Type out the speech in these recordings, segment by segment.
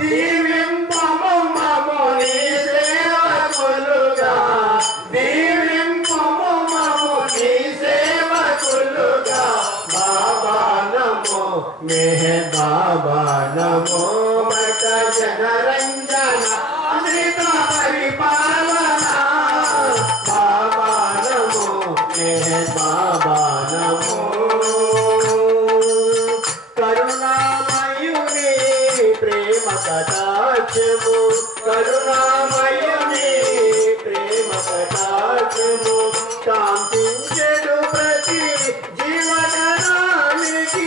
దీవింపము మము నీ సేవకులుగా దీవింపము మము నీ సేవకులుగా బాబా నమో మెహర్ బాబా నమో భక్త జనరంజన అమృత పరిపాలన బాబా నమో మెహర్ బాబా నమో కరుణామయుని ప్రేమ కటాక్షము కరుణామయుని ప్రేమ కటాక్షము కాంతించెడు ప్రతి జీవనానికి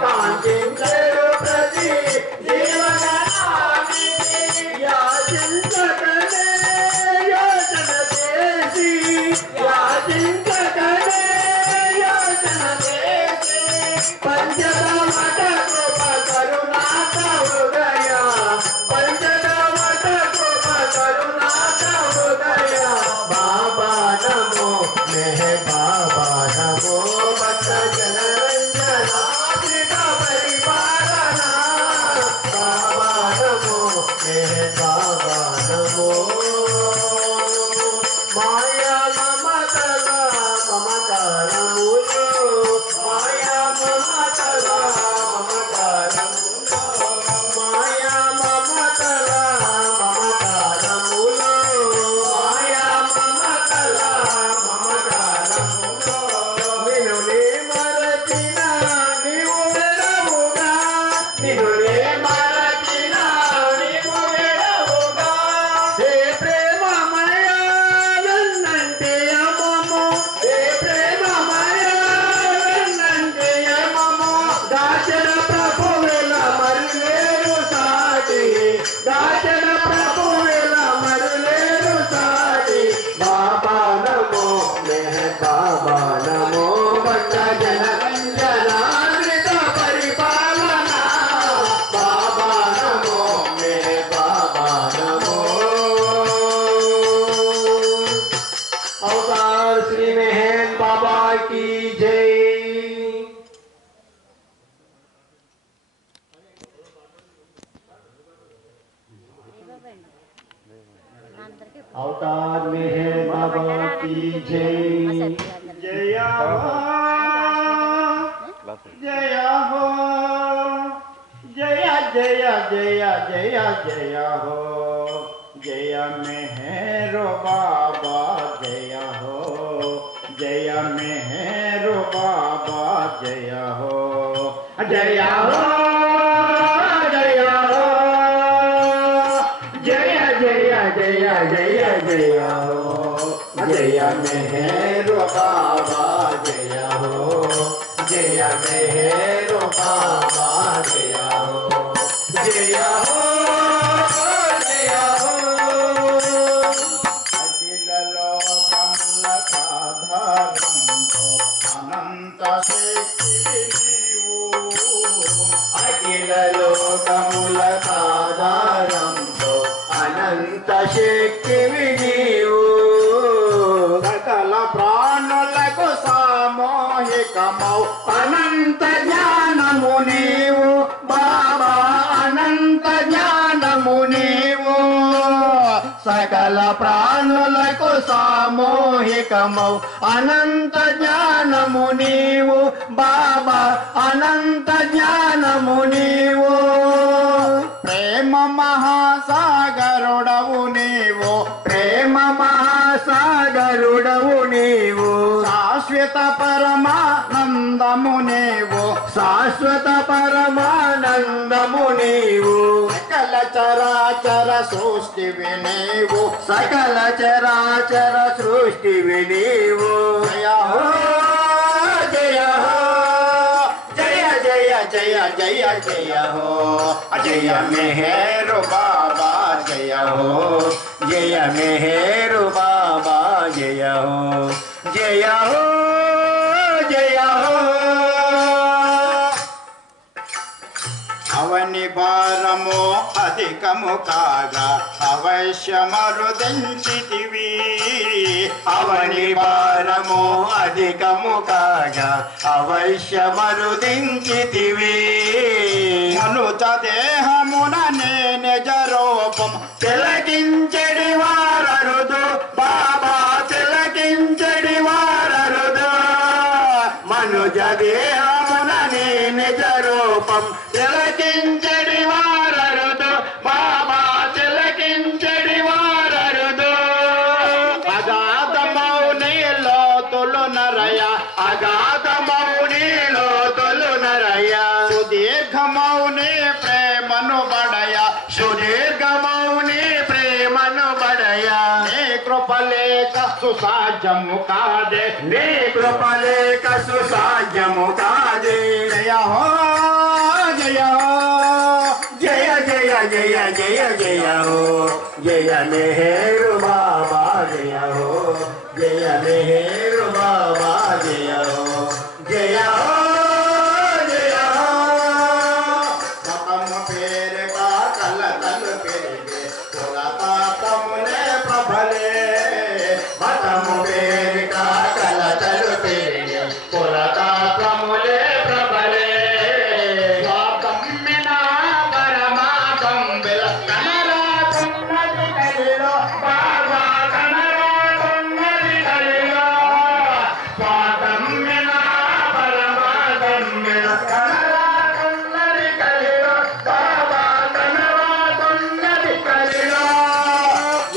కాంతించెడు ప్రతి జీవనానికి యాచించకనే యోచన చేసి యాచించకనే యోచన చేసి పంచదమట కృప కరుణాత హృదయ పంచదమట కృప కరుణాత హృదయ బాబా నమో మెహర్ బాబా నమో భక్త జనరంజన అమృత పరిపాలన బాబా నమో మెహర్ బాబా నమో మాయా మమతల మమకారములు మాయా మమతల మమకారములు మాయా మమతల మమకారములు మాయా మమతల మమకారములు నిన్ను నీ మరచిన నీవు వెడవుగా నిన్ను నీ మరచిన నీవు వెడవుగా హే ప్రేమమయ వెన్నంటి అమము హే ప్రేమమయ వెన్నంటి అమము దాచన ప్రభువుల మరులేరు సాటి దాచన ప్రభువుల మరులేరు సాటి బాబా నమో మెహర్ బాబా నమో భక్త జనరంజన అమృత పరిపాలన బాబా నమో మెహర్ బాబా నమో अवतार श्री मेहर बाबा की जय। अवतार मेहर बाबा की जय। जय हो जय हो जय जय जय जय जय हो जय मेहर बाबा जय हो जय मेहर बाबा जय हो जय हो जय हो जय जय जय जय जय हो जय मेहर बाबा जय हो जय मेहर बाबा जय हो जय हो जय हो अखिल लोकमुलकाधारंभो अनंत शक्ति నీవు అఖిల లోకములకాధారంభో అనంత శక్తివి నీవు సకల ప్రాణులకు సామూహికమౌ అనంత జ్ఞానము నీవు బాబా అనంత జ్ఞానము నీవు సకల ప్రాణులకు సామూహికమౌ అనంత జ్ఞానము నీవు బాబా అనంత జ్ఞానము నీవు ప్రేమ మహాసాగరుడవు నీవు ప్రేమ మహాసాగరుడవు నీవు శాశ్వత పరమానందము నీవు శాశ్వత పరమానందము నీవు సకల చరాచర సృష్టివి నీవు సకల చరాచర సృష్టివి నీవు జయ హో జయ హో జయ జయ జయ జయ జయ హో జయ మెహర్ బాబా జయ హో జయ మెహర్ బాబా జయ హో జయ హో జయ హో అవని భారము అధికము కాగా అవశ్యమరుదించితివి అవని భారము అధికము కాగా అవశ్యమరుదించితివి మనుత దేహమున నేనే సుసాధ్యము కాదే నీ కృప లేక సుసాధ్యము కాదే జయ హో జయ జయ జయ జయ జయ జయ హో జయ మెహరు బాబా జయ హో జయ మెహరు బాబా జయ హో జయ హో జయ పతమ పేరు కా కల తల పెరిగే తోలా పాపమునే ప్రభలే పతమ పేరు కా కల తల పెరిగే తోలా పాపములే ప్రభలే స్వాకమ్మినా పరమాత్మ బెల కనరా కన్నది కలిలో బాబా కనరా కన్నది కలిలో స్వాకమ్మినా పరమాత్మ బెల కనరా కన్నది కలిలో బాబా కనరా కన్నది కలిలో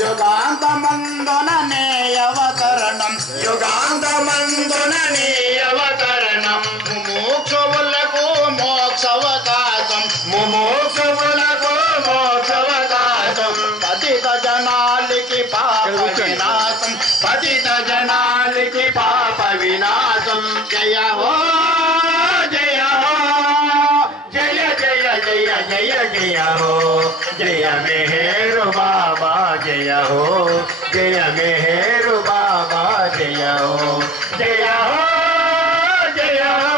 యుగాంతమందుననే అవతరణం యుగాంతమందుననే అవతరణం ముమోక్షవులకు మోక్షవకాశం ముమోక్షవులకు మోక్షవకాశం పతిత జనాలికి పాప వినాశం పతిత జనాలికి పాప వినాశం జయ హో జయ హో జయ జయ జయ జయ జయ హో జయ మెహరు బాబా జయ హో జయ మెహరు బాబా జయ హో జయ హో జయ హో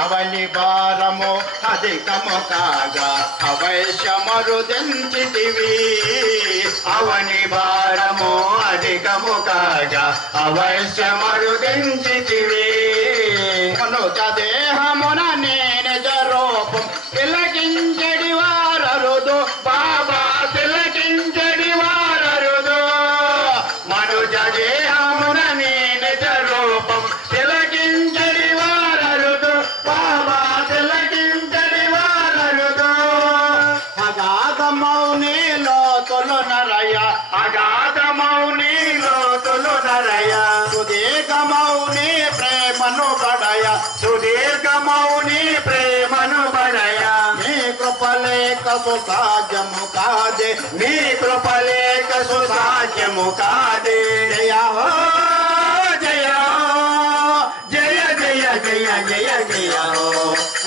అవని భారము అధికము కాగా అవైశ్యమరుదించితివి అవని భారము అధికము కాగా అవైశ్యమరుదించితివి మనుజ దేహమున నేను జరూపం తిలకించడి వారరుదు బాబా తిలకించడి వారరుదు మనుజ దేహమున నేను జరూపం తిలకించడి వారరుదు బాబా తిలకించడి వారరుదు అగాధమౌని లోతులు నరయ అగాధమౌని లోతులు నరయ సుదీర్ఘమౌని ప్రేమను బడయ సుదీర్ఘమౌని ప్రేమను బడయ నీ కృపలేక సుసాధ్యము కాదే నీ కృపలేక సుసాధ్యము కాదే జయ హో జయ జయ జయ జయ జయ జయ హో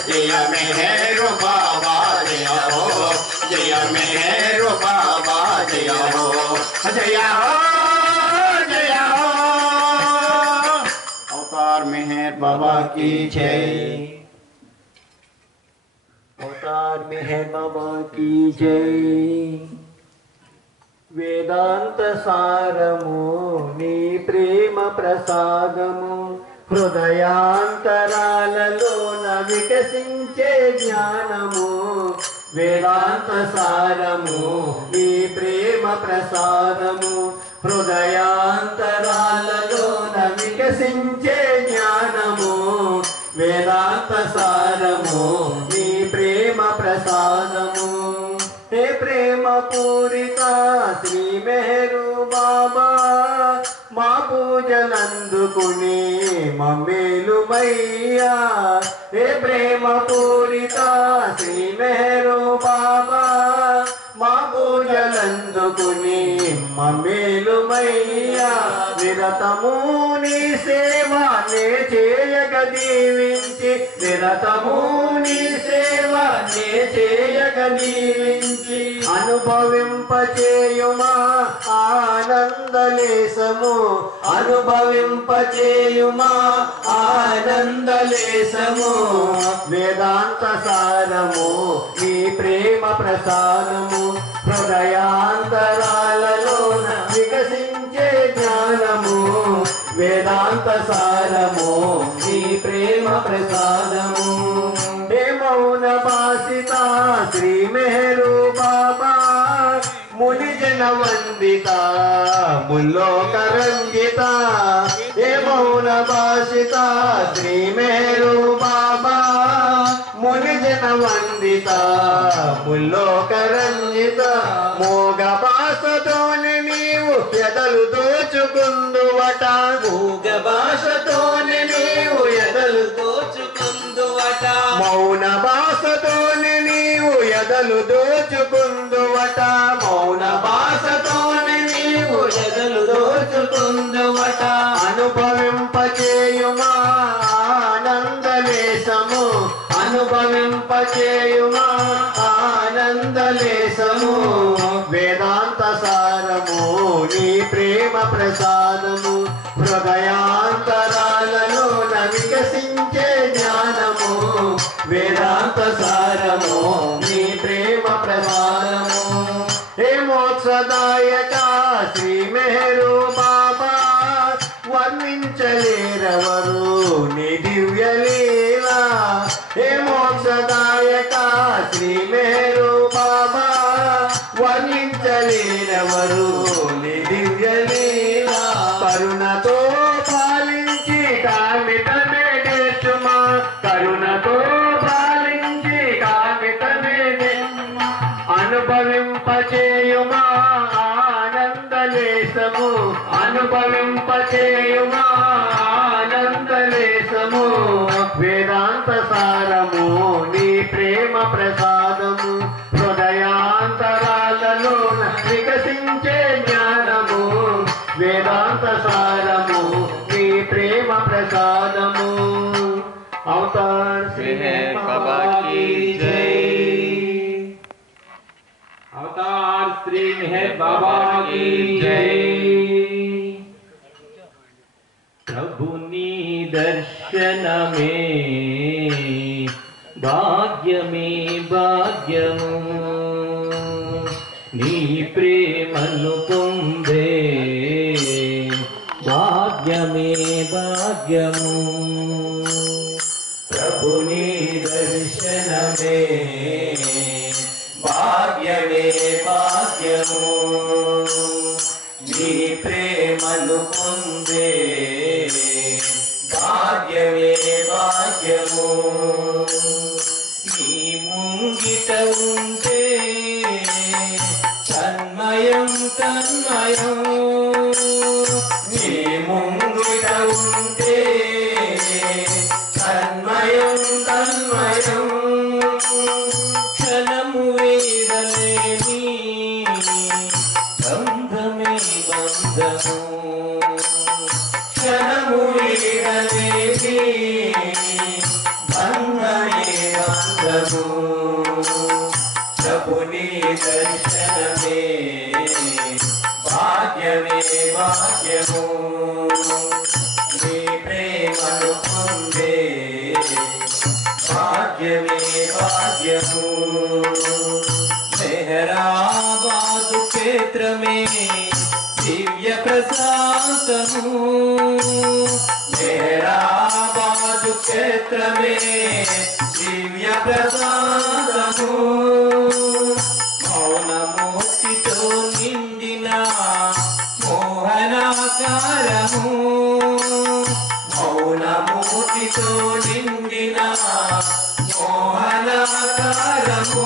జయ మెహరు బాబా జయ హో జయ మెహరు బాబా జయ హో జయ హో జయ హో अवतार मेहर बाबा की जय अवतार मेहर बाबा की जय వేదాంత సారము నీ ప్రేమ ప్రసాదము హృదయాంతరాలలోన వికసించే జ్ఞానము వేదాంత సారము నీ ప్రేమ ప్రసాదము హృదయాంతరాలలోన వికసించే జ్ఞానము వేదాంత సారము నీ ప్రేమ ప్రసాదము हे प्रेम पूरिता श्री मेहरू बाबा మా పూజలందుకుని మమ్మేలుమయ్యా హే ప్రేమ పూరిత శ్రీ మెహరు బాబా మా పూజలందుకుని మమ్మేలుమయ్యా నిరతము నీ సేవ నే చేయగ దీవించి నిరతము నీ సేవ నే చేయగ దీవించి అనుభవింపచేయుమా ఆనందలేశము అనుభవింపచేయుమా ఆనందలేశము వేదాంత సారము నీ ప్రేమ ప్రసాదము హృదయాంతరాలలోన వికసించే జ్ఞానము వేదాంత సారము నీ ప్రేమ ప్రసాదము హే మౌన భాసిత శ్రీ మెహరు బాబా ముని జన వందిత ముల్లోక రంజిత హే మౌన భాషిత శ్రీ మెహరు బాబా ముని జన వందిత ముల్లోక రంజిత మోగ భాషతోనే నీవు ఎదలు దోచుకుందువట మూగ భాషతోనే నీవు ఎదలు దోచుకుందువట మౌన భాషతోనే నీవు ఎదలు దోచుకుందువట మౌన భాషతోనే నీవు ఎదలు దోచుకుందువట ఆనందలేశము వేదాంత సారము నీ ప్రేమ ప్రసాదము హృదయాంతరాలలో వికసించే జ్ఞానము వేదాంత సారము నీ ప్రేమ ప్రసాదము హే మోక్షదాయక శ్రీ మెహరు బాబా వర్ణించలేరవరు నీ దివ్య లీలా హే మోక్షదాయక శ్రీ మెహరు బాబా వర్ణించలేరవరు నీ దివ్య లీలా కరుణతో పాలించి కామితమే నేర్చుమా కరుణతో పాలించి కామితమే అనుభవింపచేయుమా ఆనందలేశము అనుభవింపచేయుమా ఆనందలేశము వేదాంత సారము నీ ప్రేమ ప్రసాదము హృదయాంతరాలలో వికసించే జ్ఞానము వేదాంత సారము నీ ప్రేమ ప్రసాదము అవతార్ శ్రీ బాబా की जय अवतार श्री मेहर बाबा की जय। प्रभु नी दर्शन में भाग्यमे भाग्यमु नी प्रेमनु पोंदे भाग्यमे भाग्यमु प्रभु नी दर्शन में भाग्यमे भाग्यमु नी प्रेमनु पोंदे भाग्यमे भाग्यमु नी ముంగిట ఉంటే తన్మయం తన్మయం నీ ముంగిట ఉంటే తన్మయం తన్మయం క్షణము వేదలేని బంధమే బంధము క్షణము వేదలేని బంధమే బంధము ప్రభుని దర్శనమే భాగ్యమే భాగ్యము నీ ప్రేమను పొందే भाग्यमे भाग्यमु मेहराबाद क्षेत्र में दिव्य प्रसादमु मेहराबाद क्षेत्र में दिव्य प्रसादमु मौनमूर्तितो निंदिन मोहनाकारमु మౌనమూర్తితో నిండిన మోహనాకారము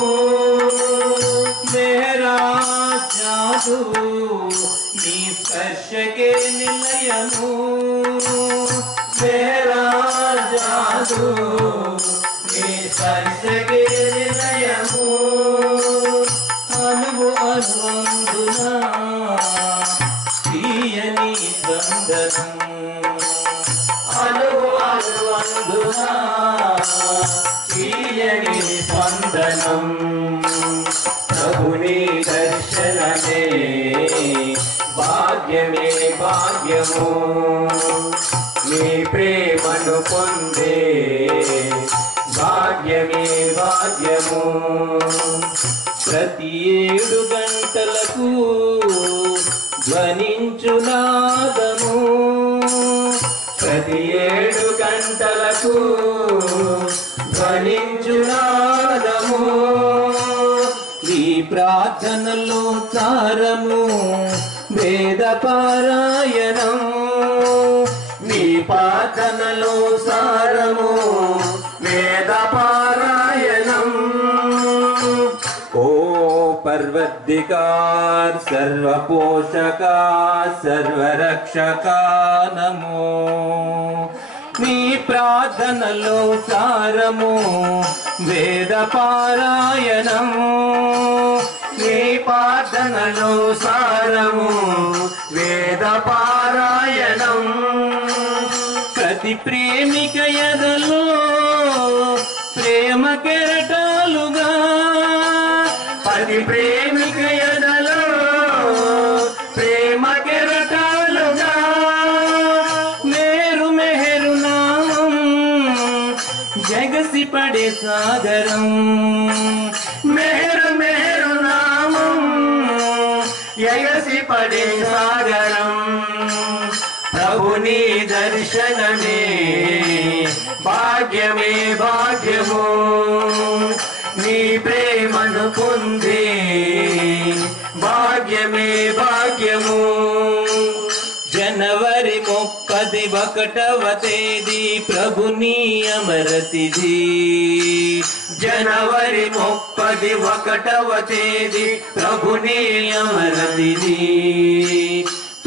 మేరా జాదు నీ స్పర్శకే నిలయము మేరా జాదు నీ స్పర్శకే నిలయము అనువు అనువందునా తీయని స్పందనం అనువందునా తీయని స్పందనం ప్రభుని దర్శనమే భాగ్యమే భాగ్యము నీ ప్రేమను పొందే భాగ్యమే భాగ్యము ప్రతి 7 గంటలకు ధ్వనించు నాదము ప్రతి 7 గంటలకు ధ్వనించు నాదము ఈ ప్రార్థనలో సారము వేద పారాయణం నీ ప్రార్థనలో సారము వేద పారాయణం ओ पर्वदिकार सर्वपोषका सर्वरक्षका नमो నీ ప్రార్థనలో సారము వేద పారాయణం నీ ప్రార్థనలో సారము వేద పారాయణం ప్రతి ప్రేమిక ఎదలో ప్రేమ కెరటాలుగా ప్రతి ప్రేమిక ఎదలో ప్రేమ కెరటాలుగా మేరు మెహరు నామం జగసి పడే సాగరం మెహరు మెహరు నామం ఎగసి పడే సాగరం ప్రభుని దర్శనమే భాగ్యమే భాగ్యము నీ ప్రేమను పొందే భాగ్యమే భాగ్యము జనవరి 31వ తేదీ ప్రభుని అమరతిథి జనవరి 31వ తేదీ ప్రభుని అమరతిథి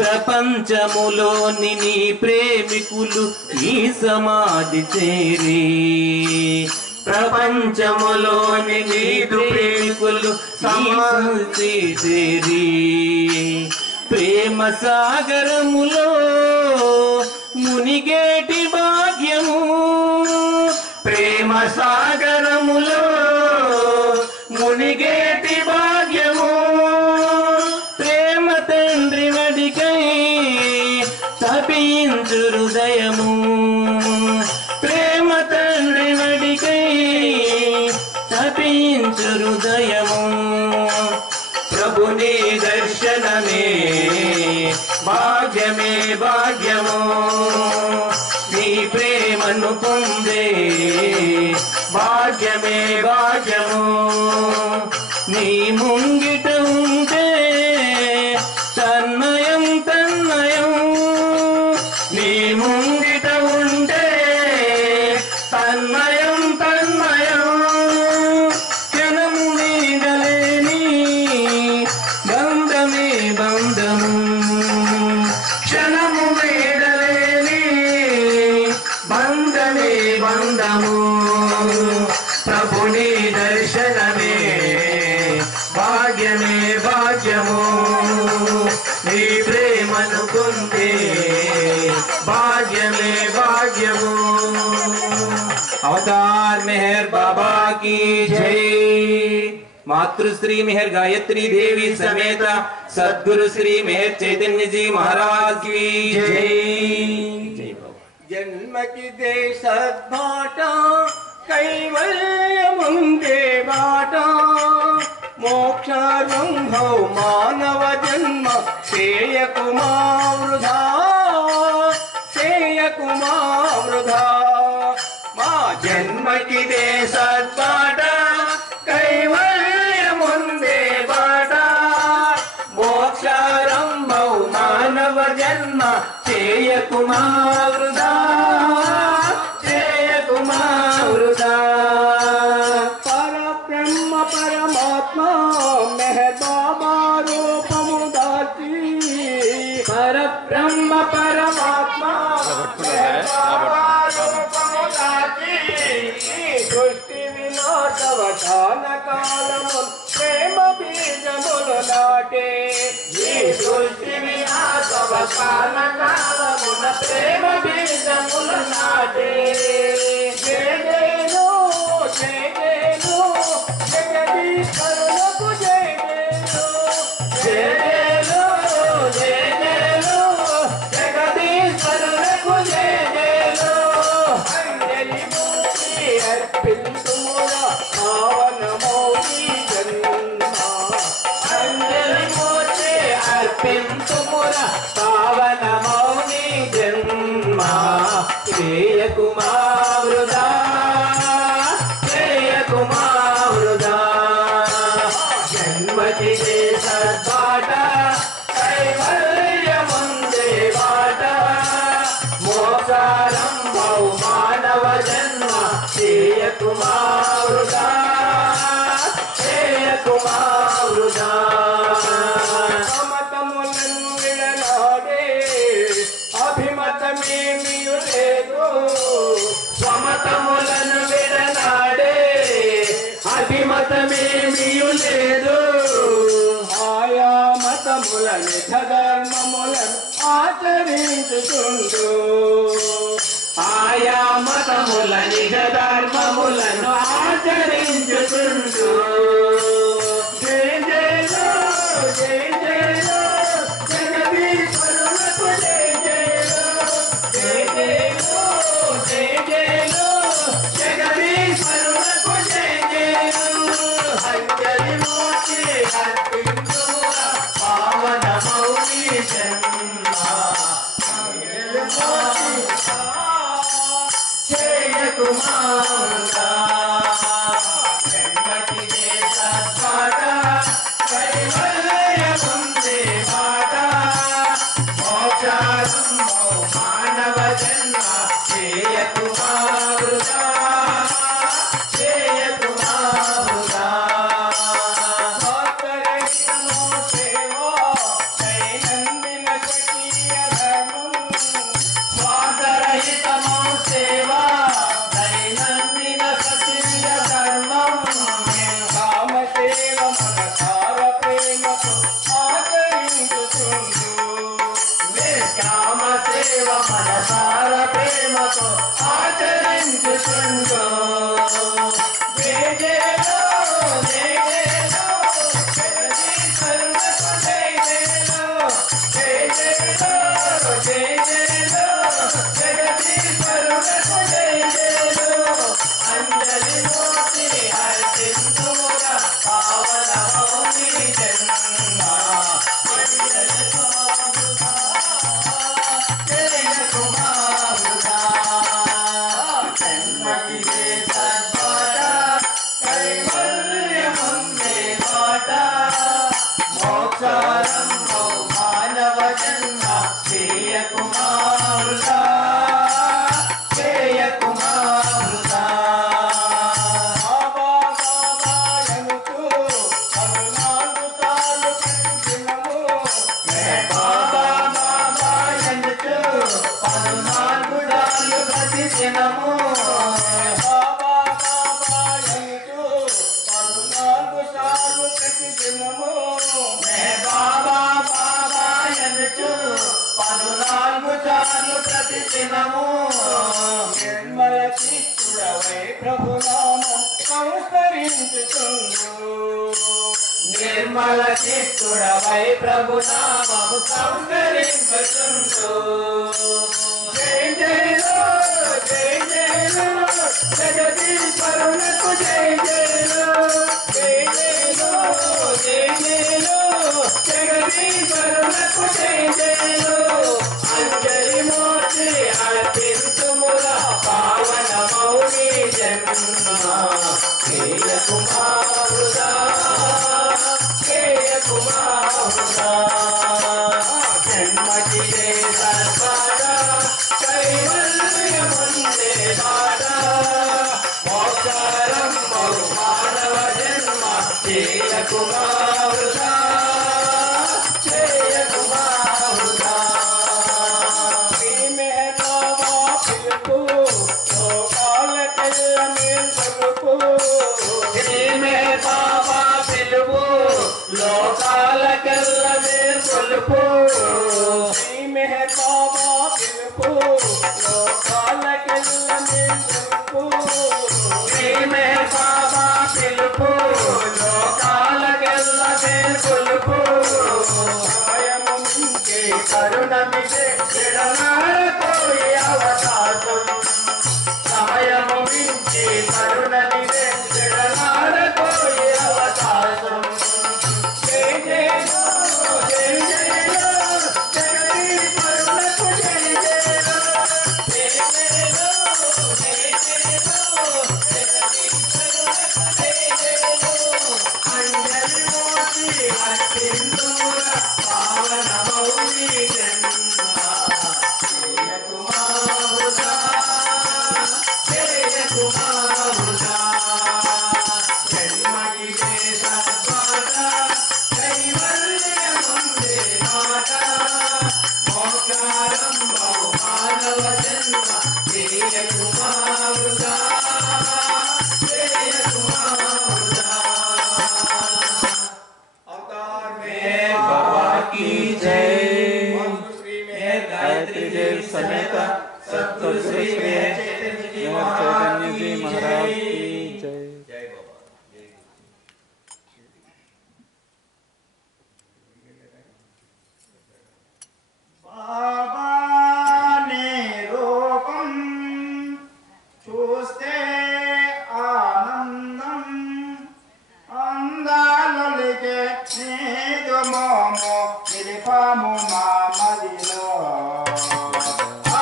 ప్రపంచములోని నీ ప్రేమికులు ఈ సమాధి చేరి ప్రపంచములోని నీదు ప్రేమికులు సమాధి చేరి ప్రేమ సాగరములో మునిగేటి భాగ్యము ప్రేమ సాగరములో మునిగేటి భాగ్యము ప్రేమ తండ్రి వడికై తపించు హృదయము ప్రేమ తండ్రి వడికై తపించు హృదయము ప్రభుని దర్శనమే భాగ్యమే భాగ్యము నీ ప్రేమను పొందే భాగ్యమే భాగ్యము నీ ముంగిట ఉంటే తన్మయం తన్మయం నీ ముంగిట ఉంటే తన్మయం తన్మయం క్షణము వీడలేని బంధమే బంధము క్షణము వీడలేని బంధమే బంధము ప్రభుని దర్శనమే భాగ్యమే భాగ్యము నీ ప్రేమను పొందే భాగ్యమే భాగ్యము अवतार मेहर बाबा की जय। मातृश्री मेहर गायत्री देवी समेत सद्गुरु श्री मेहर चैतन्य जी महाराज की जय। जय जन्म की दे सद्भाटा कैवल्य मुंदे बाटा मोक्षारंभौ मानव जन्म सेय कुमावृधा जन्म की दे सद्भाटा कैवल्य मुंदे बाटा मोक्षारंभौ मानव जन्म सेय कुमावृधा पर ब्रह्म परमात्मा मेहर बाबा रूपमु दाची पर ब्रह्म परमात्मा मेहर बाबा रूपमु दाची सृष्टि विनाशवसान कालमु प्रेम बीजमुలు నాటే ఈ సృష్టి వినాశవसान కాలమున ప్రేమ బీజములు నాటే జయదేను జయదేను జగదీశ్వరులకు జయదేను జయదేను జయదేను జగదీశ్వరులకు జయదేను అంజలి మూర్తి అర్పింతుమురా పావనమౌని జన్మ అంజలి మూర్తి అర్పింతుమురా పావనమౌని జన్మ శ్రేయ కుమావృదా శ్రేయ కుమావృదా జన్మతి సద్బాట కైవల్య ముందే బాట మోక్షారంభౌ మానవ జన్మ శ్రేయ కుమావృదా శ్రేయ కుమావృదా సమతములను విడనాడే అభిమతమేమియు లేదు సమతములను విడనాడే అభిమతమేమియు లేదు ఆయా మతముల నిజ ధర్మములను ఆచరించుచుండు ఆయా మతముల నిజ ధర్మములను ఆచరించుచుండు జయ కీర్తనము నిర్మల చిత్తుడవై ప్రభునామం సంస్కరించుచుండు నిర్మల చిత్తుడవై ప్రభునామము సంస్కరించుచుండు జయ జయలో జయ జయలో జగదీశ్వరునకు జయ జయలో జయ జయలో జయ జయలో జగదీశ్వరునకు జయ జయలో అంజలి మూర్తి అర్పించుముల పావన మౌని జన్మ కేయ కుమారుడా కేయ కుమారుడా జన్మకి సర్వదా కైవల్యముందే బాడా మోక్షారం మానవ జన్మ కేయ కుమారుడా కేయ కుమారుడా శ్రీ మెహతావా పిలుపు లోకాలకెల్ల మేల్కొలుపు శ్రీ మెహతావా పిలుపు లోకాలకెల్ల మేల్కొలుపు శ్రీ మెహతావా పిలుపు లోకాలకెల్ల మేల్కొలుపు శ్రీ మెహతావా పిలుపు లోకాలకెల్ల మేల్కొలుపు సమయము మించి కరుణమిదే జడనారకోయి అవకాశం సమయము మించి కరుణమిదే జడనారకోయి అవకాశం జయ జయలో జయ జయలో జగదీశ్వరునకు జయ జయలో జయ జయలో జయ జయలో జగదీశ్వరునకు జయ జయలో అంజలి మూర్తి అర్పించుముల పావన మౌని జన్మ కేయ కుమారుడా కేయ కుమారుడా జన్మకి సర్వదా కైవల్యముందే బాడా మోక్షారంభం మానవ జన్మ కేయ కుమారుడా కేయ కుమారుడా अवतार में बाबा की जय श्री मेहर गायत्री देवी समेत सद्गुरु श्री मेहर चैतन्य जी महाराज की जय। जय बाबा। बाबा ने रूपम చూస్తే ఆనందం అందాలొలికే నీదు మోము నిలిపాము మా మదిలో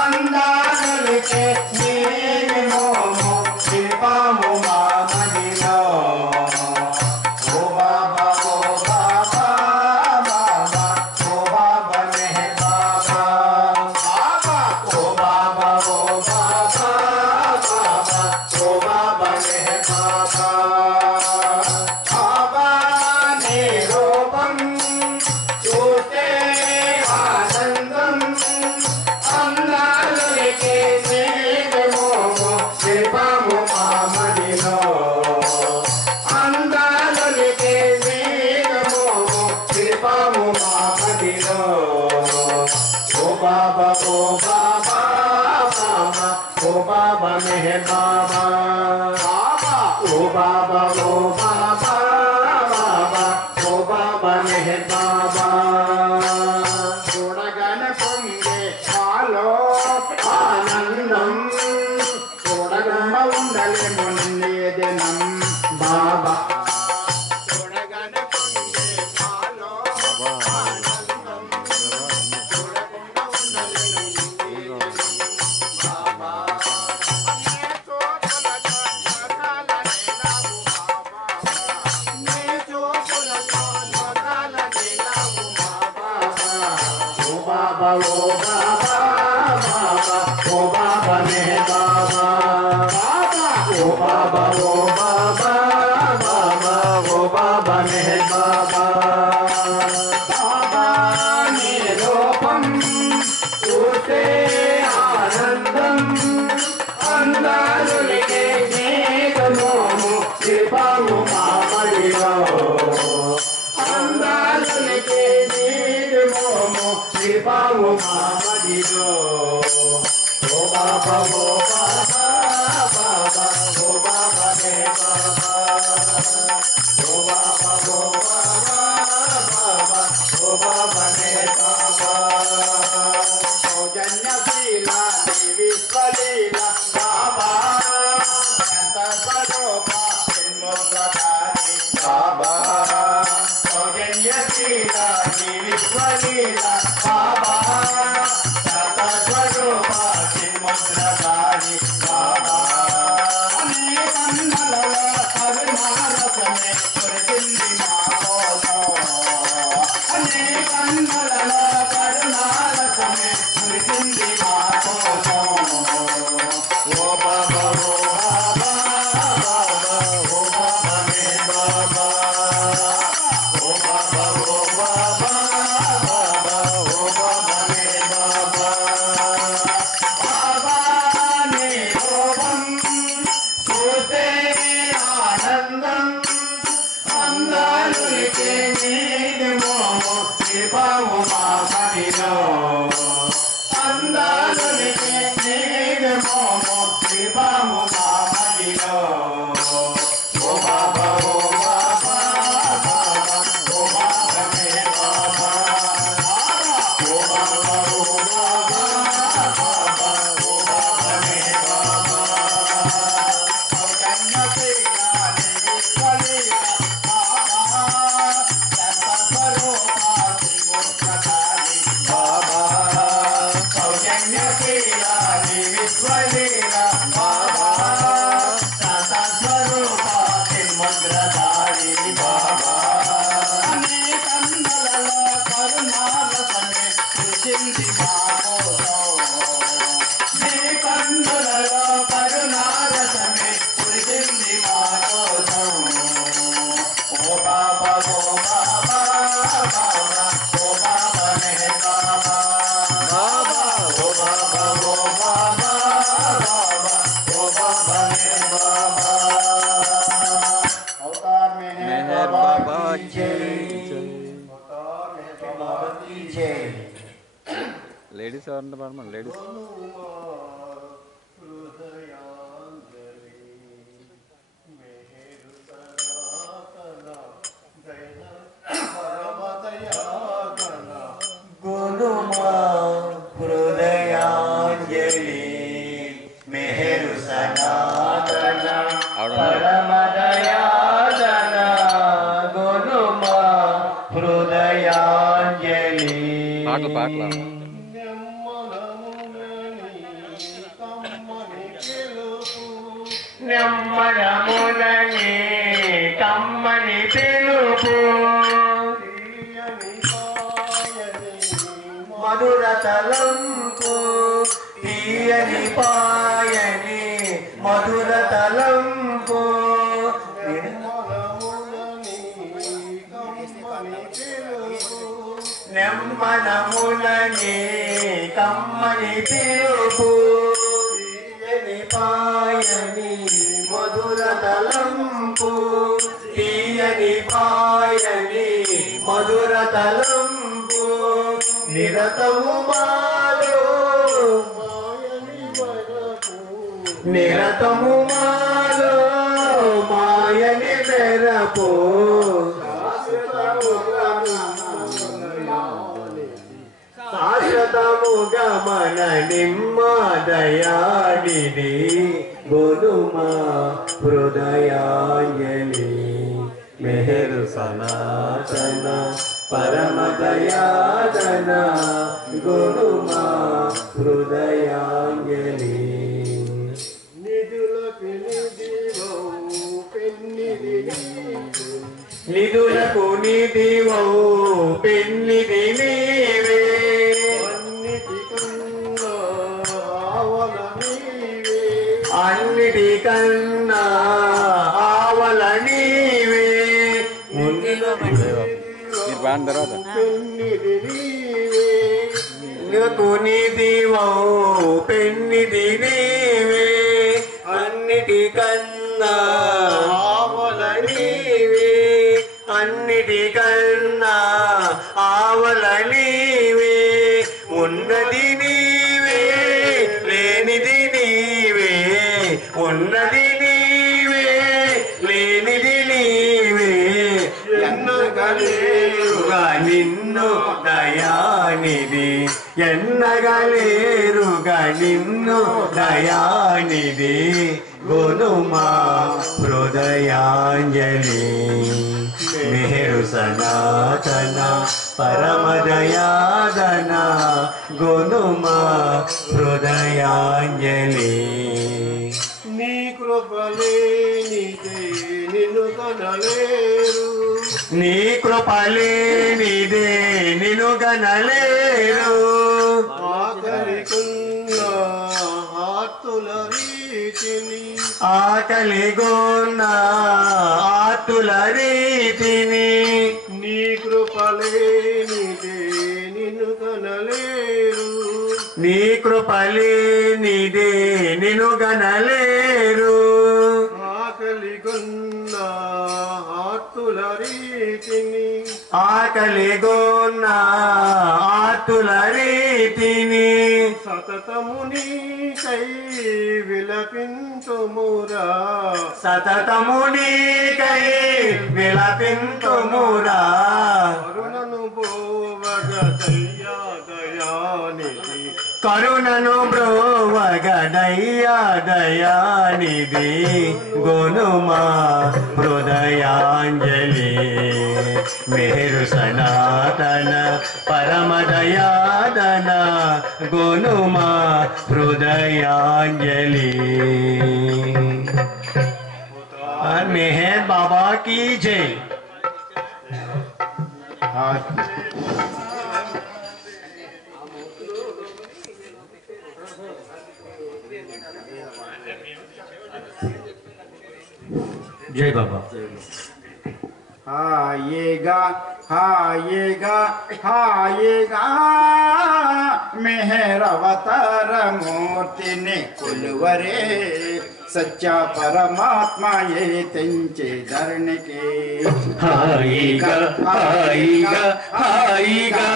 అందాలొలికే నీదు మోము నిలిపాము మా మదిలో ఓ బాబా ఓ బాబా బాబా ఓ బాబా మెహర్ బాబా బాబా ఓ బాబా ఓ బాబా బాబా ఓ బాబా మెహర్ బాబా బాబా నీ రూపం చూస్తే ఆనందం అందాలొలికే నీదు మోము నిలిపాము మా మదిలో అందాలొలికే నీదు మోము నిలిపాము మా మదిలో ఓ బాబా ఓ బాబా బాబా ఓ బాబా మెహర్ బాబా బాబా ఓ బాబా ఓ బాబా బాబా ఓ బాబా మెహర్ బాబా చూడగానే పొంగే మాలో ఆనందం చూడకుండా ఉండలేము నిన్నే దినం బాబా చూడగానే పొంగే మాలో ఆనందం చూడకుండా ఉండలేము నిన్నే దినం బాబా నీ చూపులతో నోటాలనే నావు బాబా ఓ బాబా ఓ బాబా బాబా ఓ బాబా మెహర్ బాబా బాబా ఓ బాబా ఓ బాబా బాబా ఓ బాబా మెహర్ బాబా బాబా నీ రూపం చూస్తే ఆనందం అందాలొలికే నీదు మోము నిలిపాము మా మదిలో అందాలొలికే నీదు మోము నిలిపాము మా మదిలో Baba, oh Baba, Baba, oh Baba, ne Baba, oh Baba, oh Baba, Baba, oh Baba, ne Baba, oh Janya Sila, Vishwa Leela, Baba, Santa Saropa, Mokadari, Baba, oh Janya Sila, Vishwa Leela, Baba, Santa Saropa, Mokadari, Baba, Ane Kandala, Karunara Same, Kurjindi Makoso, Ane Kandala, Karunara Same, Kurjindi Makoso, oh Baba, oh Baba, Baba, oh Baba, ne Baba, oh Baba, oh Baba, Baba, oh Baba, ne Baba, Baba ne Bobam, Sute Anandam, Andalurike Nidmo, Shivamu Mahamino, Andalurike Nidmo, Shivamu Mahamino, oh Baba, oh Baba, Baba, oh Baba, ne Baba, oh Baba, oh Baba, Baba, oh Baba, ne Baba, oh Janya Sila, Vishwa Leela, Baba, Santa Saropa, Mokadari, Baba, oh Janya Sila, Vishwa Leela, Baba, Santa Saropa, Mokadari, Baba, Ane Kandala, Karunara Same, Kurjindi Makoso, Ne Kandala, Karunara Same, Kurjindi Makoso, oh Baba, oh Baba, Baba, oh Baba, ne Baba, Baba, oh Baba, oh Baba, Baba, oh Baba, ne Baba, अवतार मेहर बाबा की जय, अवतार मेहर बाबा की जय। Ladies ఎవరంటే పాడమని ladies గురుమా హృదయాంజలి Mehar సనాతన పరమదయాదన గురుమా హృదయాంజలి పాటలు నెమ్మనములని కమ్మని పిలుపు మధుర తలంపు తీయని పాయని మధుర తలంపు నెమ్మనములని కమ్మని పిలుపు తీయని పాయని మధుర తలంపు తీయని పాయని మధుర తలంపు నిరతము మాలో నిరతము మాలో మాయని మెరపు శాశ్వతముగా మన నిమ్మదయాడిది గొనుమా హృదయాంజలి మెహరు సనాతన పరమదయాదన గొనుమా హృదయాంజలి నిధులకు నిధివో పెన్నిది నీవే అన్నిటికన్నా ఆవల నీవే మీరు పాడిన తర్వాత నిధివో పెన్నిది నీవే అన్నిటికన్నా ఆవల నీవే అన్నిటికన్నా ఆవల నీవే ఉన్నది నీవే లేనిది ఎన్నగలేరుగా నిన్ను దయానిధి ఎన్నగలేరుగా నిన్ను దయానిధి గునుమా హృదయాంజలి మేరు సనాతన పరమదయాదన గునుమా హృదయాంజలి నీ కృపలేనిదే నిన్ను కనలేరు నీ కృపలేనిదే నిన్ను గనలేరు ఆకలికున్న ఆర్తుల రీతిని ఆకలిగొన్న ఆతుల రీతిని నీ కృపలేనిదే నిన్ను కనలేరు నీ కృపలేనిదే నిన్ను గనలేరు ఆకలికున్న ఆర్తుల రీతిని ఆకలిగొన్న ఆతుల రీతిని సతతము నీకై విలపింతుమురా సతతము నీకై విలపింతుమురా కరుణను బోవగ దయ్యా దయానిధి కరుణను బ్రోవగ దయ్యా దయానిధి గునుమా హృదయాంజలి మేరు సనాతన పరమదయాదన గునుమా హృదయాంజలి मेहर बाबा की जय। जय बाबा। आएगा आएगा आएगा मेहर अवतार मूर्ति ने कुलवरे सच्चा परमात्मा ये तेंचे धरण के आएगा आएगा आएगा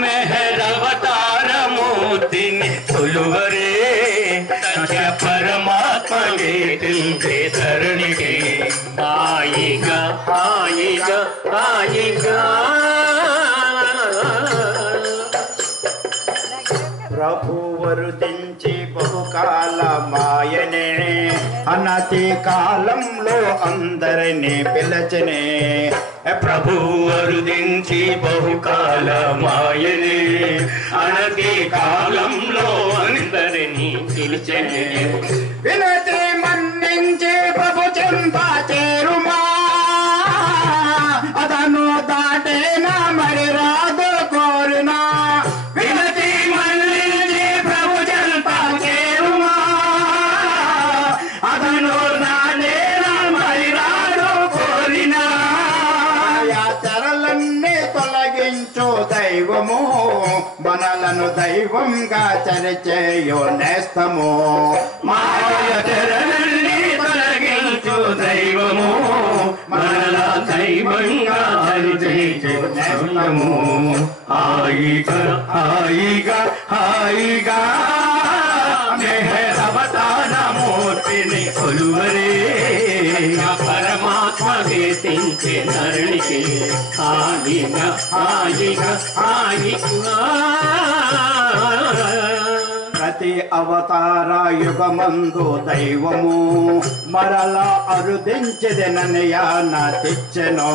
मेहर अवतार मूर्ति ने कुलवरे सच्चा परमात्मा ये तेंचे धरण के आएगा आएगा आएगा प्रभु वरुदिंచి బహుకాల మాయనే అనతి కాలంలో అందరినీ పిలచనే ప్రభు వరుదించి బహుకాల మాయనే అనతి కాలంలో అందరినీ పిలిచనే వినతి మన్నించి ప్రభు చెంప చేరుమా అదను దాటేనా మరి రాదు కోరినా వినతి మన్నించి ప్రభు చెంప చేరుమా అదను దాటేనా మరి రాదు కోరినా యాచరలన్నీ తొలగించు దైవము మనలను దైవంగా చరిచేయో నేస్తము మాయచరణి తొలగించు దైవము మనల దైవంగా చరిచేయో నేస్తము హాయిగా హాయిగా హాయిగా మెహర్ అవతార మూర్తిని కొలువరే పరమాత్మ వేసించే ధరణికి హాయిగా హాయిగా హాయిగా ప్రతి అవతార యుగమందు దైవము మరల అరుదించదనయాన తెచ్చెను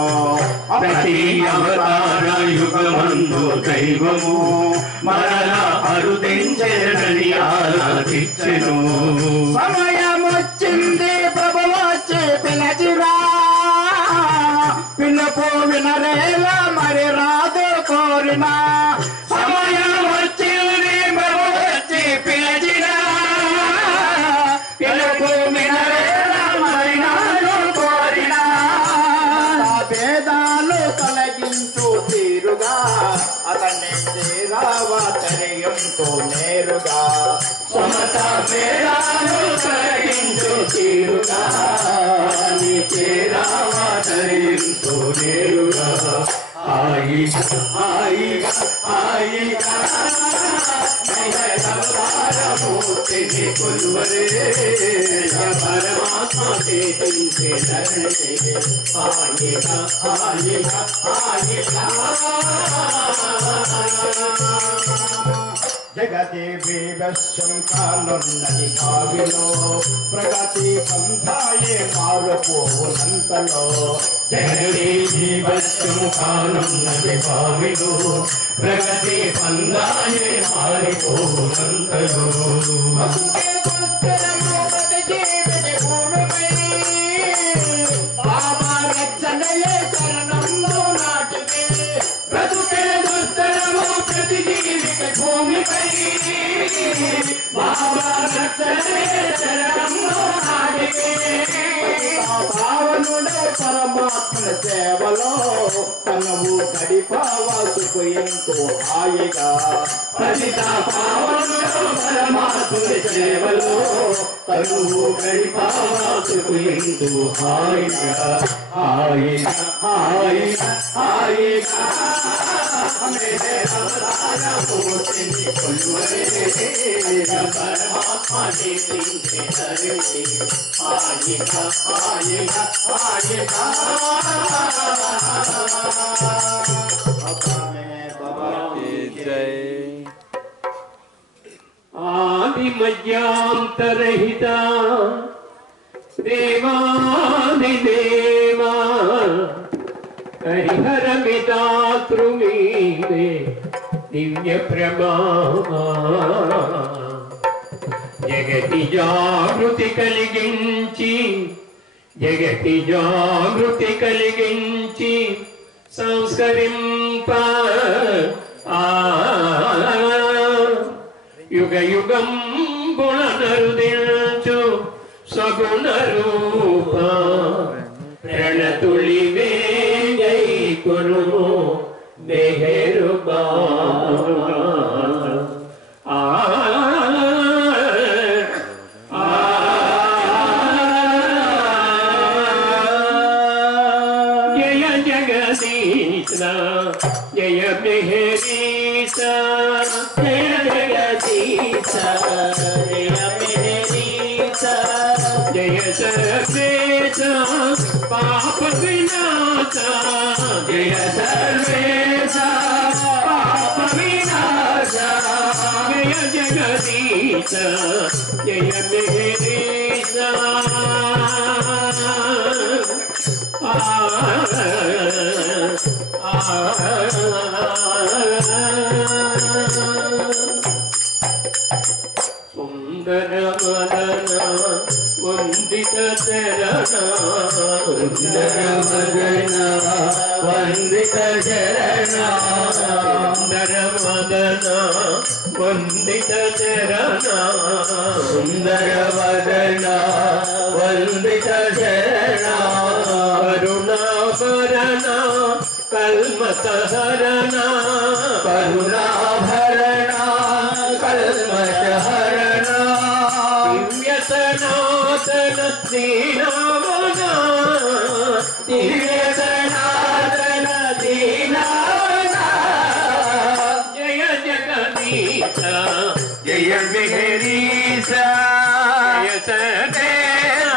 ప్రతి అవతార యుగమందు దైవము మరల అరుదించదనయాన తెచ్చెను సమయం వచ్చింది ప్రభు వచ్చి పిలచిరా పిలుపు వినరేలా మరి రాదు కోరినా సమయం వచ్చింది ప్రభు వచ్చి పిలచిరా పిలుపు వినరేలా మరి రాదు కోరినా భేదాలు తొలగించు తీరుగా అతన్ని చేరావా చర్యంతో నేరుగా సమత భేదాలు తొలగించు తీరుగా చేరావా చర్యంతో నేరుగా హాయిగా హాయిగా హాయిగా మూర్తిని కొలువరే పరమాత్మ చేసించే ధరణి జగతి వివశ్యం కానున్నది కావిలో ప్రగతి పంథాయే మారుపోవునంతలో జగతి వివశ్యం కానున్నది కావిలో ప్రగతి పంథాయే మారిపోవునంతలో బాబా రక్షణయే శరణంలో నాటితే బ్రతుకే దుస్తరము ప్రతి జీవిత భూమిపై బాబా రక్షణే శరణంలో నాటితే భావనుడే పరమాత్మ సేవలో తనవు గడిపావాసుకు ఎంతో హాయిగా పతిత పావనుడు పరమాత్ముని సేవలో తనువు గడిపావాసుకు ఎంతో హాయిగా హాయిగా హాయిగా హాయిగా మేరే అవతారమూర్తిని కొలువరే పరమాత్మ దేశించే ధరణి హాయిగా హాయిగా హాయిగా జై ఆది మధ్యాంతరహిత దేవాదిదేవా హరిహరమిదాతృమీదే దివ్య ప్రభావా జగతి జాగృతి కలిగించి సంస్కరింప యుగ యుగం గుణనరుదించు సగుణ రూప ప్రణతులివే జై కురు మెహరుబా జయ జగదీశ జయ మెహరీశ జయ జగదీశ జయ మెహరీశ జయ సర్వేశ పాప వినాశ జయ సర్వేశ పాప వినాశ జయ జగదీశ జయ మెహరీశ సుందర వదన వందిత చరణ సుందర వదన వందిత చరణ సుందర వదన వందిత చరణ సుందర వదన వందిత చరణ కరుణాభరణ కల్మతహరణ కరుణాభరణ కల్మషహరణ దివ్య సనాతన శ్రీరామణ దివ్య సనాతన దీనావన జయ జగదీశ జయ మెహరీశ జయ సదేవ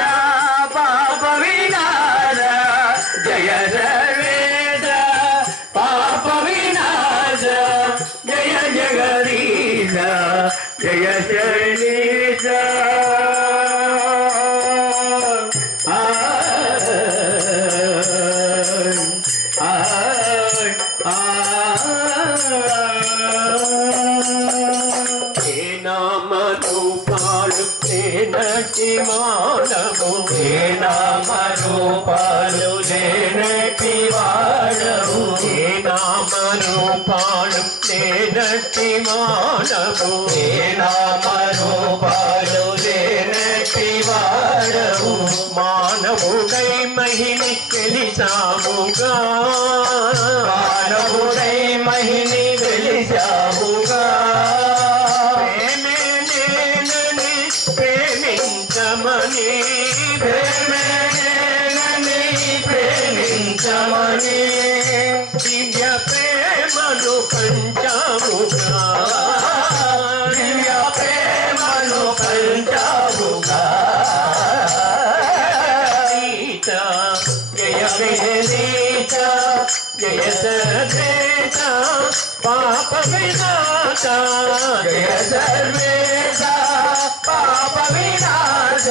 పాప వినాశ జయ సర్వేశ పాప వినాశ జయ జగదీశ జయ శరణీశ ఏ నామ రూపాలు నటి మానవు ఏ నామ రూపాలు లేనటి వాడవు ఏ నామ రూపాలు నటి మానవు ఏ నామ రూపాలు లేనటి వాడవు మానవుడై మహిని తెలిసాముగా మానవుడై మహిని వెలిసావుగా ప్రేమే నేనని ప్రేమించమని ప్రేమేనని ప్రేమించమని దివ్య ప్రేమను పంచాముగా దివ్య ప్రేమను పంచావుగా సీత జయ జయ जय सर्वेशा पाप विनाश जय सर्वेशा पाप विनाश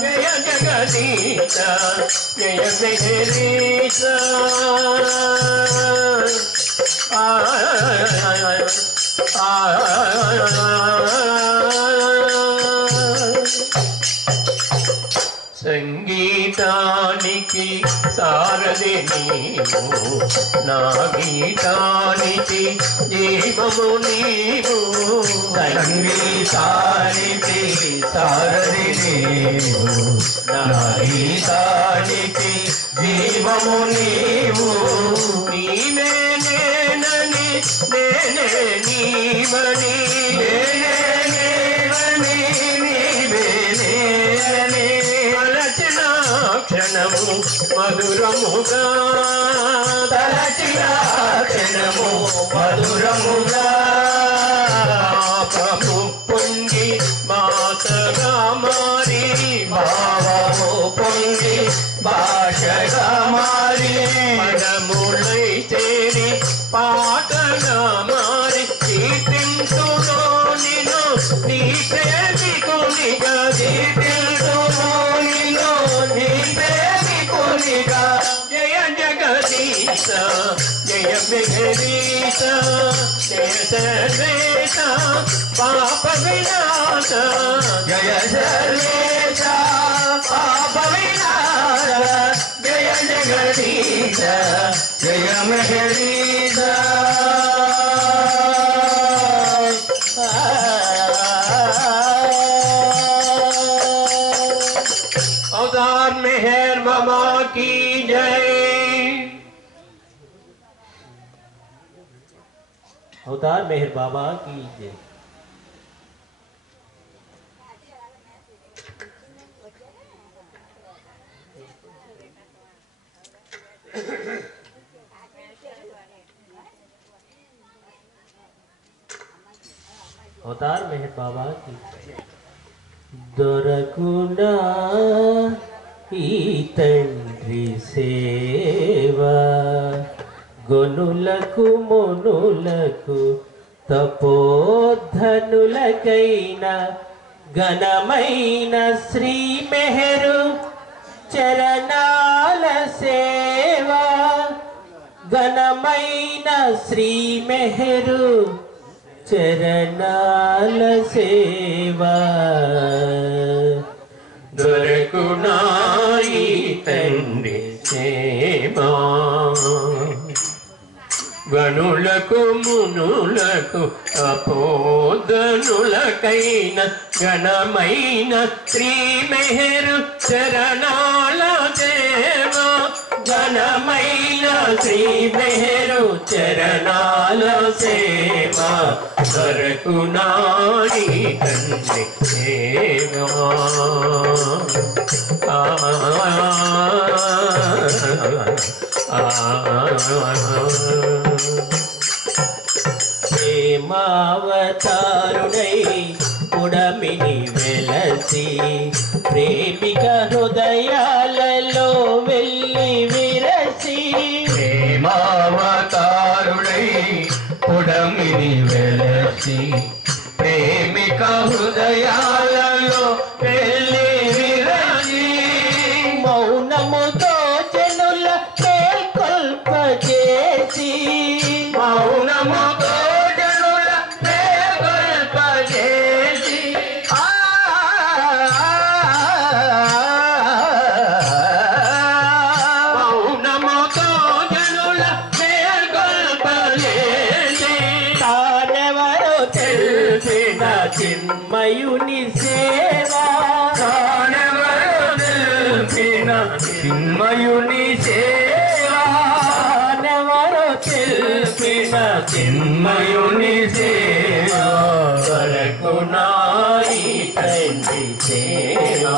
जय जगदीश जय मेहरीश సంగీతానికి సారథి నీవు నా గీతానికి జీవము నీవు సంగీతానికి సారథి నీవు నా గీతానికి జీవము నీవు నీవే నేనని నేనే నీవని నేనే నేవని నీవే నేనని తలచిన క్షణము మధురముగా తలచిన క్షణము మధురముగా పాపము పొంగి మాసగా మారి భావము పొంగి భాషగా మారి పదములై చేరి పాటగా మారి కీర్తింతును నిన్ను నీ ప్రేమికునిగా కీర్తింతును నిన్ను నీ ప్రేమికునిగా జయ జగదీశ జయ మెహరీశ జయ సర్వేశ పాప వినాశ జయ సర్వేశ పాప వినాశ జయ జగదీశ జయ మెహరీశ अवतार मेहर बाबा की जय अवतार मेहर बाबा की जय। अवतार मेहर बाबा की దొరకునా ఈ తండ్రి సేవ గొనులకు మునులకు తపోధనులకైన ఘనమైన శ్రీ మెహరు చరణాల సేవ ఘనమైన శ్రీ మెహరు చరణాల సేవా దొరకునా ఈ తండ్రి సేవ గనులకు మునులకు అపోదనులకైన ఘనమైన శ్రీ మెహరు చరణాల సేవ ఘనమైన శ్రీ మెహరు చరణాల సేవ దొరకునా ఈ తండ్రి సేవ ప్రేమావతారుడై పుడమిని వెలసి ప్రేమిక హృదయాలలో వెళ్ళి విరసి ప్రేమావతారుడై పుడమిని వెలసి ప్రేమిక హృదయాలలో వెళ్ళి విరసి మౌనముతో జనుల మేల్కొల్పజేసి మౌనముతో జనుల మేల్కొల్పజేసి మౌనముతో జనుల మేల్కొల్పజేసి తానెవరో తెలిసిన చిన్మయుని సేవా తానెవరో తెలిసిన చిన్మయుని సేవా తానెవరో తెలిసిన చిన్మయుని సేవా దొరకునా ఈ తండ్రి సేవా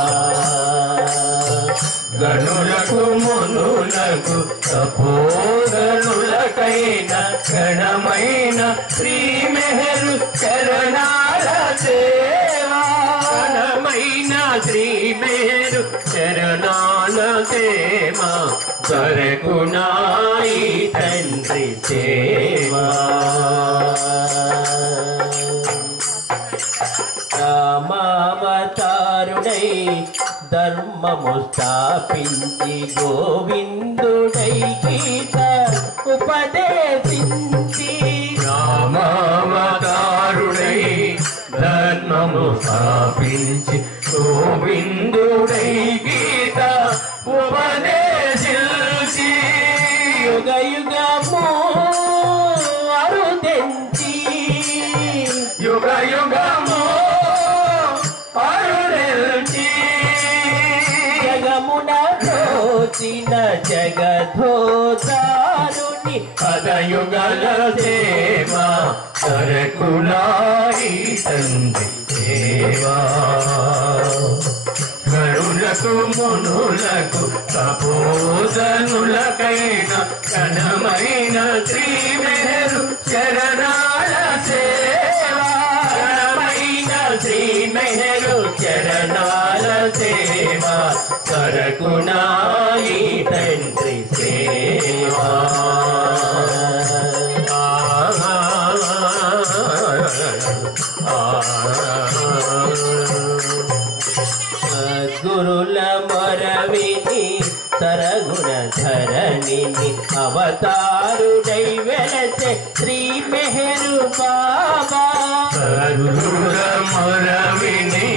గనులకు మునులకు తపోధనులకైన ఘనమైన శ్రీ మెహరు చరణాల సేవా ఘనమైన శ్రీ మెహరు చరణాల సేవ సరకునాయి తండ్రి సేవా రామావతారుడై ధర్మము స్థాపించి గోవిందుడై గీత ఉపదేశించి రామావతారుడై ధర్మము స్థాపించి గోవిందుడై గీత ఉపదేశించి యుగ యుగము అరుదెంచి యుగ యుగము అరుదెంచి జగమున దోచిన జగధోదారుని పదయుగల సేవా సరకులాయి తండ్రి సేవా గరులకు మునులకు తపోధనులకైన ఘనమైన శ్రీమేరు చరణాల సేవా ఘనమైన శ్రీమేరు చరణాల సేవా సరకునాయి తండ్రి సేవా గురుల మొరవిని సరగుణ ధరణిని అవతారుడై వెలసే శ్రీ మెహరు బాబా సరగుణ మొరవిని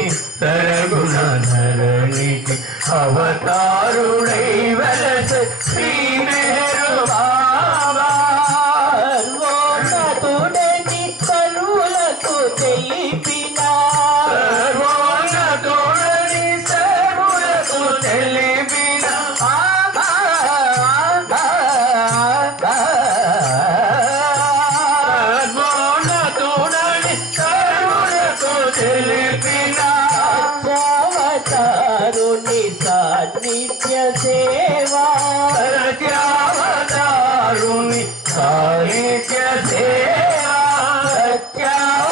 సరగుణ ధరణికి అవతారుడై వెలసే శ్రీ మెహరు బాబా సర్వోన్నతుడని కరువులకు తెలిపిన సర్వోన్నతుడని సర్వులకు తెలిపిన సర్వోన్నతుడని సర్వులకు తెలిపిన అవతారుని సాన్నిధ్య సేవా సత్యావతారుని సాహిత్య సేవా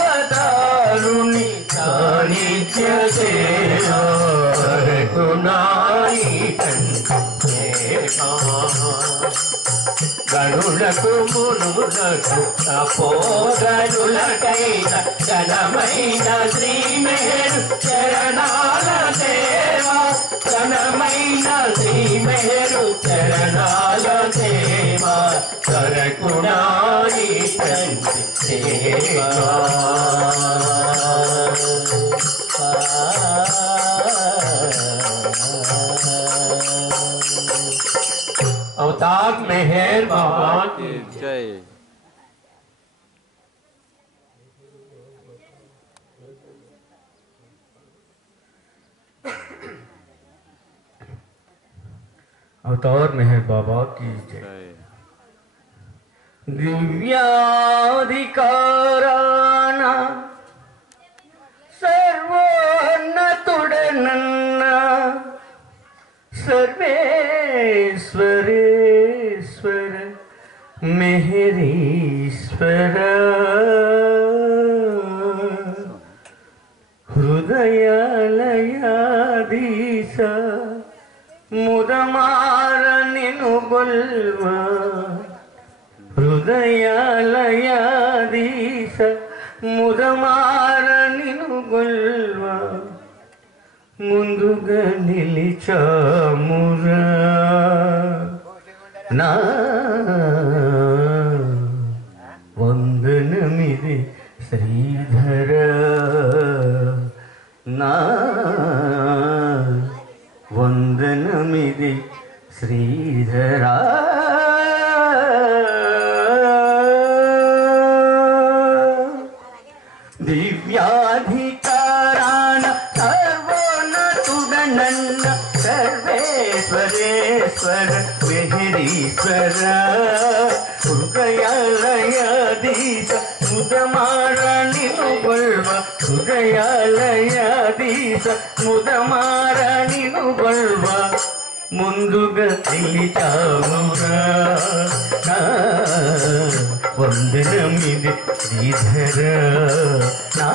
సత్యావతారుని సాహిత్య సేవా సరకునాయి తండ్రి సేవా గణులకు మునులకు తపోగనులకైన ఘనమైన శ్రీ మెహరు చరణాల సేవా ఘనమైన శ్రీ మెహరు చరణాల సేవా సరకునాయి తండ్రి సేవా अवतार मेहर बाबा की जय। अवतार मेहर बाबा की जय। दिव्याधिकारान सर्वोन्नतुडनन्न सर्वेश्वरेश्वर मेहरीश्वर हृदयालयाधीश मुदमार निनु गोल्वा हृदयालयाधीश मुदमार निनु गोल्वा ముందుగా నిలిచామురా నా వందనమిది శ్రీధర నా వందనమిది శ్రీధరా దివ్యాధికారాన సర్వోన్నతుడనన్న సర్వేశ్వరేశ్వర మెహరీశ్వర హృదయాలయాధీశ ముదమార నిను గొల్వ హృదయాలయాధీశ ముదమార నిను గొల్వ ముందుగా నిలిచామురా వందనమిది శ్రీధర నా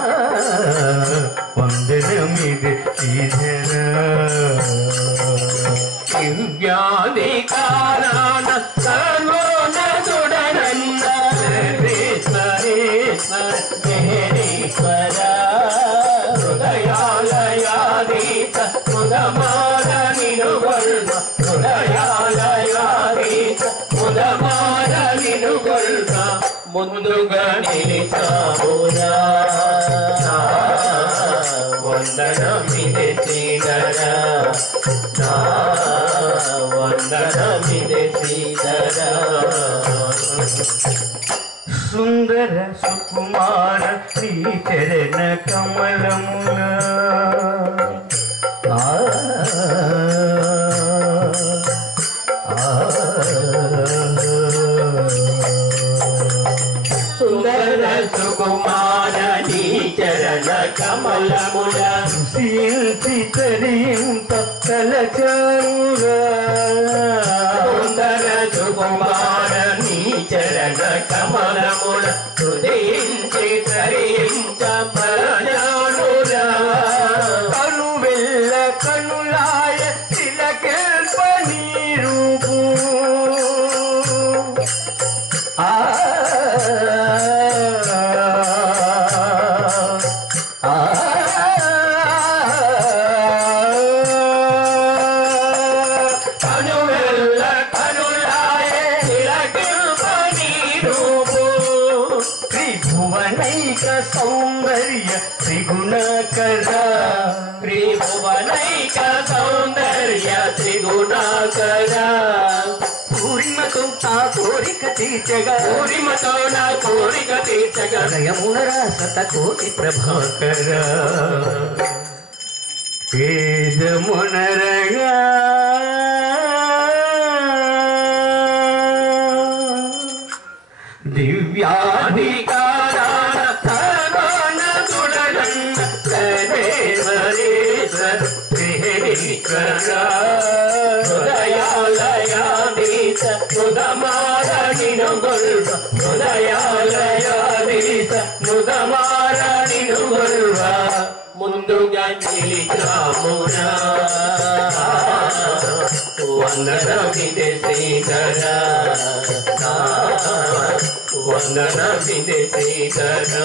వందనమిది శ్రీధర దివ్యాధికార ముందుగా నిలిచావురా వందనమిదే శ్రీధరా వందనమిదే శ్రీధరా సుందర సుకుమార శ్రీ చరణ కమలమున సుందర సుకుమార నీ చరణ కమలముల శీల్చి తరింప తలచారుగా సుందర సుకుమార నీ చరణ కమలముల హృదయించి తరించ పరజానురా కనువెల్ల కనులాయ తిలకెల్ప నీరూపు త్రిభువనైక సౌందర్య త్రిగుణకర త్రిభువనైక సౌందర్య త్రిగుణకర పూర్ణిమతో నా కోరిక తీర్చగా పూర్ణిమతో నా కోరిక తీర్చగా హృదయమునరా శతకోటి ప్రభాకర పేదమునరగా దివ్యాధికారాన సర్వాణ గుణగణ సర్వేశ్వరేశ్వర హృదయాలయాధీశ ముదమారణిను గొల్వ హృదయాలయాధీశ ముదమారణిను గొల్వ ముందుగా నిలిచామురా వందనమిదే శ్రీధరా వందనమిదే శ్రీధరా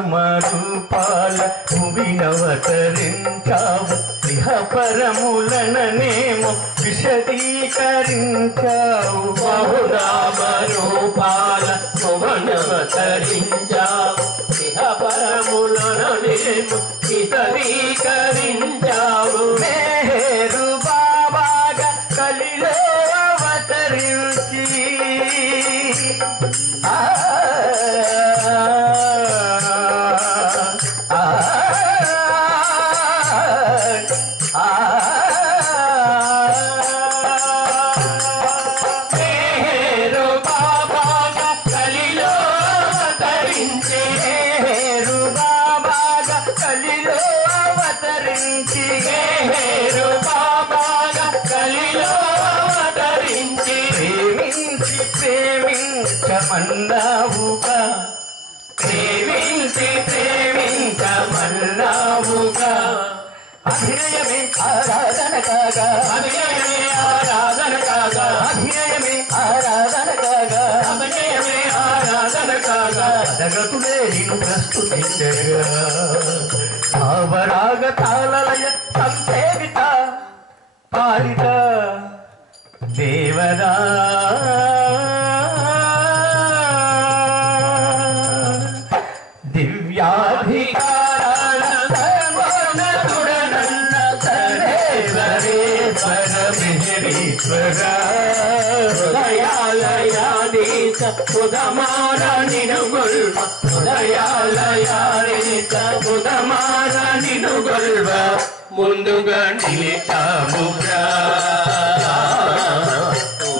బహునామరూపాల భువినవతరించావు ఇహపరములననేమో విశదీకరించావు బహునామరూపాల భువనవతరించావు ఇహపరములననేమో విశదీకరించావు మేరు బాబాగా కలిలో అవతరించి మన్నావుగా ప్రేమించి ప్రేమించమన్నావుగా అభినయమే ఆరాధన కాగా అభినయమే ఆరాధన కాగా అభినయమే ఆరాధన కాగా అభినయమే ఆరాధన కాగా జగతులే నిన్ను ప్రస్తుతించగా భావరాగ తాళలయ సంసేవిత పాలిత దేవరా దివ్యాధికారాల సర్వోన్నతుడనన్న సర్వేశ్వర మిహిరీశ్వర హృదయాలయాధీశ ఉదమారణిను గొల్వ హృదయాలయాధీశ ఉదమారణిను గొల్వ ముందుగా నిలిచామురా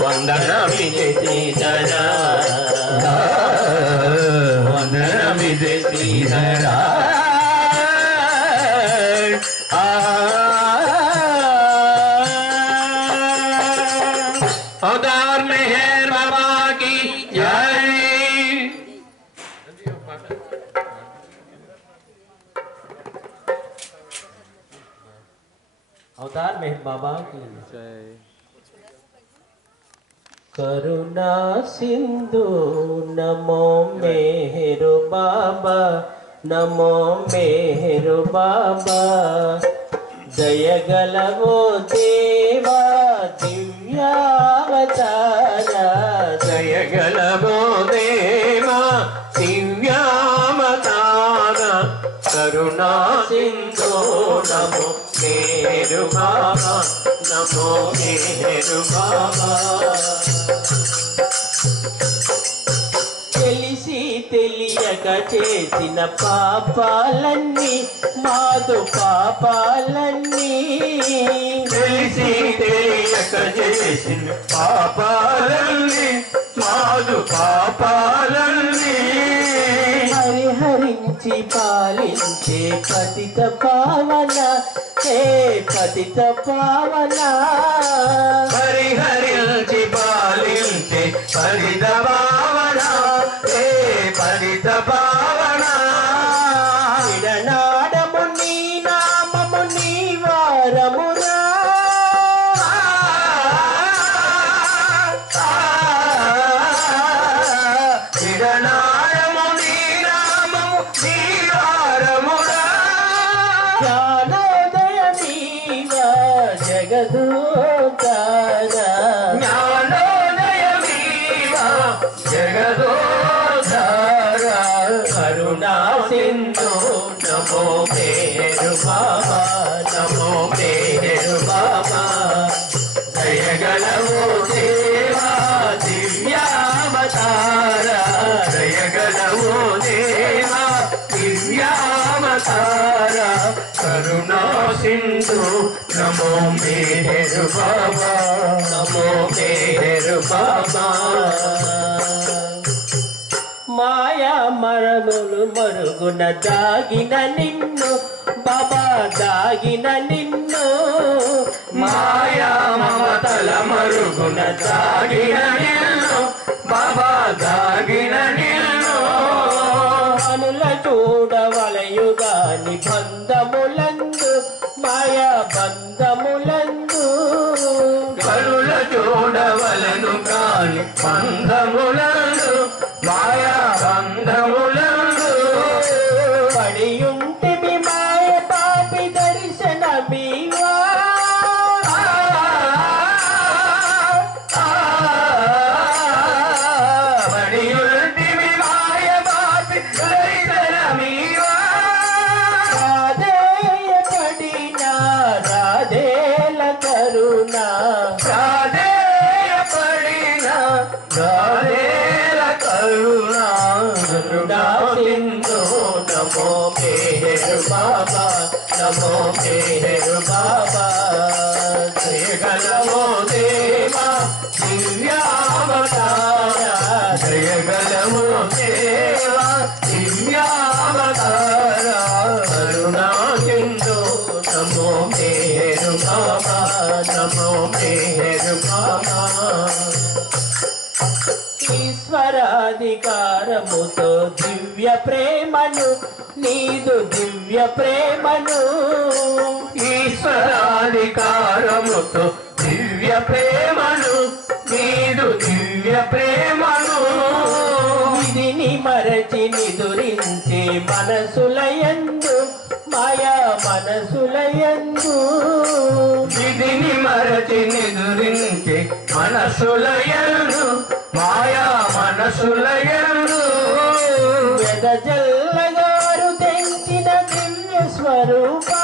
వందనమిదే శ్రీధరా వందనమిదే శ్రీధరా अवतार मेहर बाबा की जय। अवतार मेहर बाबा की जय। करुणा सिंधु नमो मेहर बाबा, नमो मेहर बाबा। दयगलवो देवा दिव्यावतारा, దయగలవో దేవా దివ్యావతార కరుణా సింధో నమో మేరు బాబా నమో మేరు బాబా తెలిసి తెలియక చేసిన పాపాలన్నీ మాదు పాపాలన్నీ తెలిసి తెలియక చేసిన పాపాలన్నీ మాదు పాపాలన్నీ హరిహరించి పాలించే పతిత పావన హే పతిత పావన హరిహరించి పాలించే పతిత పావన హే పతిత పావన విడనాడము నీ నామము నీ వారమురా విడనాడము నీ నామము నీ వారమురా జ్ఞానోదయ నీవా జగదోదార జ్ఞానోదయ నీవా జగదోదార కరుణా సింధు నమో మేరు బాబా నమో మేరు బాబా దయగలవో దేవా దివ్యావతార దయగలవో దేవా దివ్యావతార కరుణా సింధు నమో మేరు బాబా నమో మేరు బాబా మాయా మరములు మరుగున దాగిన నిన్ను బాబా దాగిన నిన్ను మాయా మమతల మరుగున దాగిన నిన్ను బాబా దాగిన నిన్ను అనుల చూడవలయుగాని బంధములందు మాయా బంధములందు కనుల చూడవలను కాని బంధములందు మాయా బంధములందు పడియుంటి మాయ పాపి దర్శనమీవా పడియుంటి మాయ పాపి దర్శనమీవా రాధేయ పడిన రాధేల కరుణ రాధేయ పడిన రాధేల కరుణ కరుణా సింధు నమో మేరు బాబా నమో మేరు బాబా జయగలవో దేవా దివ్యావతార జయగలవో దేవా దివ్యావతార కరుణా సింధు నమో మేరు బాబా నమో మేరు బాబా ఈశ్వరాధికారముతో దివ్య ప్రేమను నీదు దివ్య ప్రేమను ఈశ్వరాధికారముతో దివ్య ప్రేమను నీదు దివ్య ప్రేమను విధిని మరచి నిదురించి మనసులయందు మాయా మనసులయందు విధిని మరచి నిదురించి మనసులయందు మాయా మనసులయందు వెదజల్లగారు తెంచిన దివ్య స్వరూపా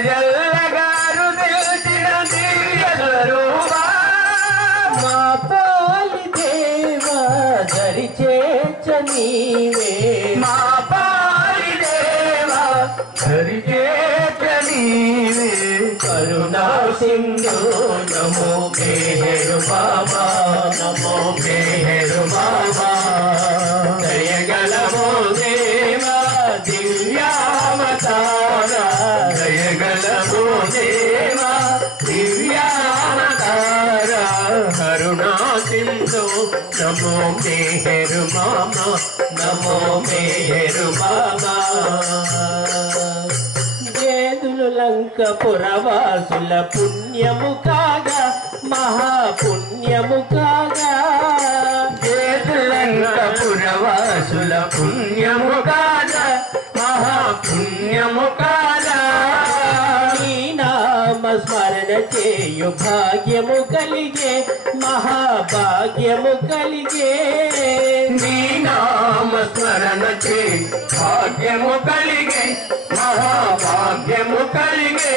వెదజల్లగారు తెంచిన దివ్య స్వరూపా మా పాలి దేవా దరి చేర్చ నీవే మా పాలి దేవా దరి చేర్చ నీవే కరుణా సింధు నమో మేరు బాబా నమో మేరు బాబా దయగలవో దేవా దివ్యావతార దయగలవో దేవా దివ్యావతార కరుణా సింధు నమో మేరు బాబా నమో మేరు బాబా లంక పురవాసుల పుణ్యము కాగా మహాపుణ్యము కాగా లంక పురవాసుల పుణ్యము కాగా మహాపుణ్యము కాగా ఈ నామ స్మరణ చేయు భాగ్యము కలిగే మహాభాగ్యము కలిగే నీ నామ స్మరణ చేయు భాగ్యము కలిగే మహాభాగ్యము కలిగే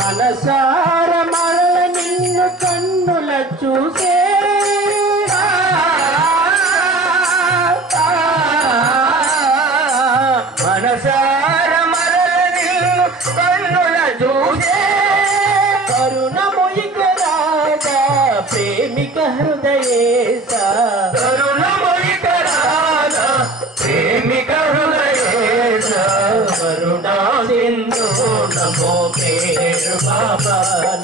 మనసార మరల నిన్ను కన్నుల చూసే మనసార మరల నిన్ను కన్నుల చూసే కరుణముయిక రాజా ప్రేమిక హృదయేశ కరుణముయిక రాజా ప్రేమిక హృదయేశ కరుణా సింధు నమో పేరు బాబా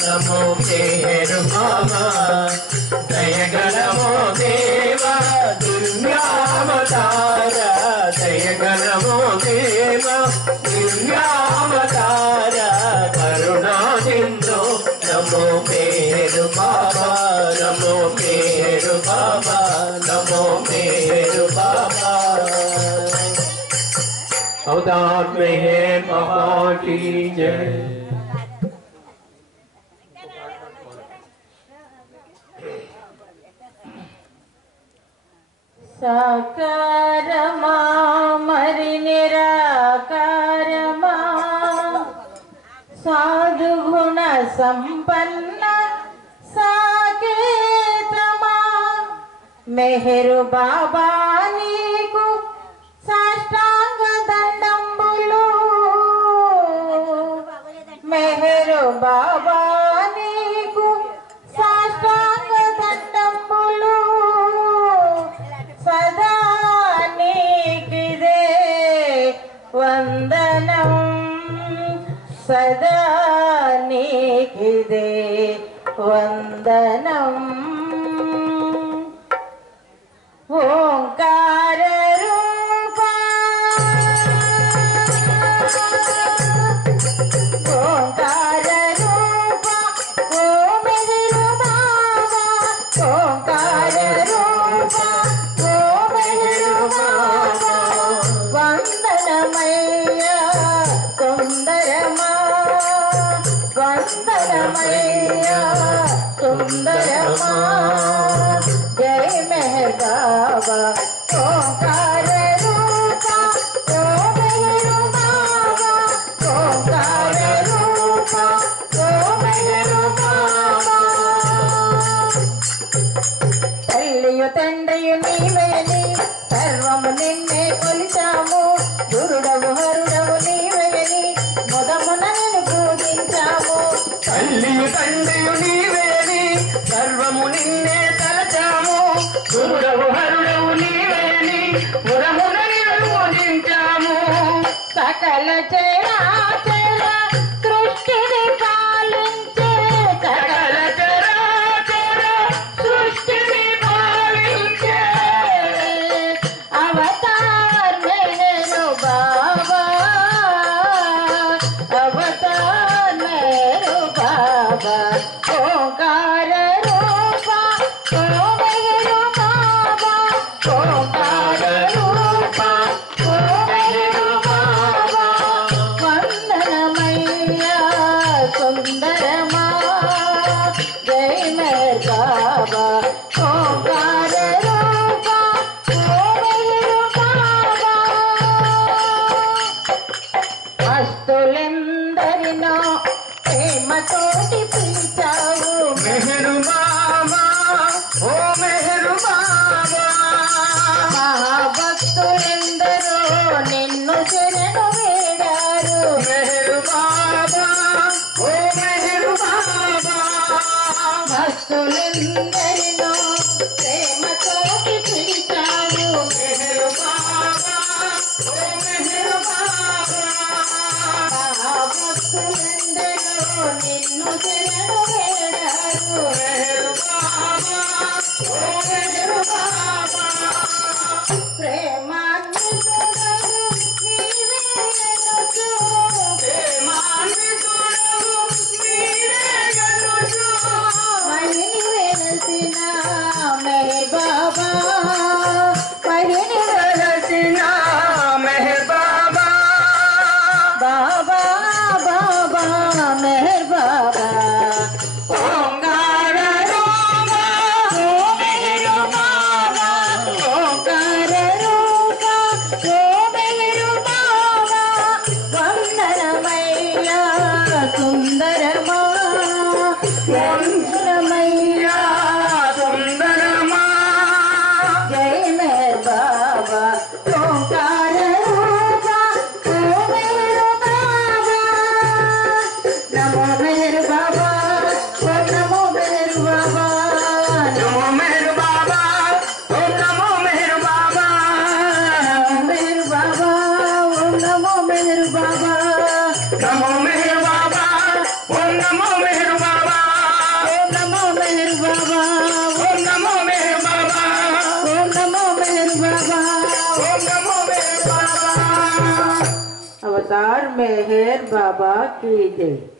నమో పేరు బాబా దయగణమో దేవా దుర్యావతార దయగణమో దేవా దుర్యావతార కరుణా సింధు నమో పేరు బాబా నమో పేరు బాబా నమో పేరు బాబా अवतार में है बाबा की जय। साकारमा मरि निराकारमा साधु गुण संपन्न साकेतमा मेहरु बाबा नीकु साष्टांग దండంబులు మెహరు బాబా నీకు సాష్టాంగ దండంబులు సదా నీకిదే వందనం సదా నీకిదే వందనం ఓంకార सुंदरमा जय मेहर बाबा ओंकार रूपा ओ मेहर बाबा ओंकार रूपा ओ मेहर बाबा तल्लियु तंड्रियु नीवेनि सर्वमु निन्ने कोलिचामु गुरुडवु हरुडवु नीवेनि मोदमुन निन्नु पूजिंचामु తల్లియు తండ్రియు నీవేని సర్వము నిన్నే తలచాము గురుడవు హరుడవు నీవేని పురమున నిన్ను పూజించాము సకల చరాచర సృష్టిని పాలించే సకల చరాచర సృష్టిని పాలించే అవతార్ మెహరు బాబా అవతార్ మెహరు బాబా ఓంకార రూపా ఓ మెహరు బాబా ఓంకార రూపా ఓ మెహరు బాబా వందనమయ్యా సుందరమా జై మెహర్ బాబా ఓంకార రూపా ఓ మెహరు బాబా భక్తులెందరినో ప్రేమతోటి పిలిచావు మెహరు బాబా ఓ మెహరు బాబా మహాభక్తులెందరో నిన్ను శరణు వేడారు మెహరు బాబా ఓ మెహరు బాబా భక్తులెందరినో ప్రేమతోటి పిలిచావు మెహరు బాబా ఓ మెహరు బాబా మహాభక్తులెందరో నిన్ను శరణు వేడారు మెహరు బాబా ఓ మెహరు బాబా ప్రేమాన్వితుడవు నీవే అనుచు ప్రేమాన్వితుడవు నీవే అనుచు మహిని వెలసిన మెహర్ బాబా మహిని వెలసిన మెహర్ బాబా బాబా బాబా మెహర్ బాబా अवतार मेहर बाबा की जय।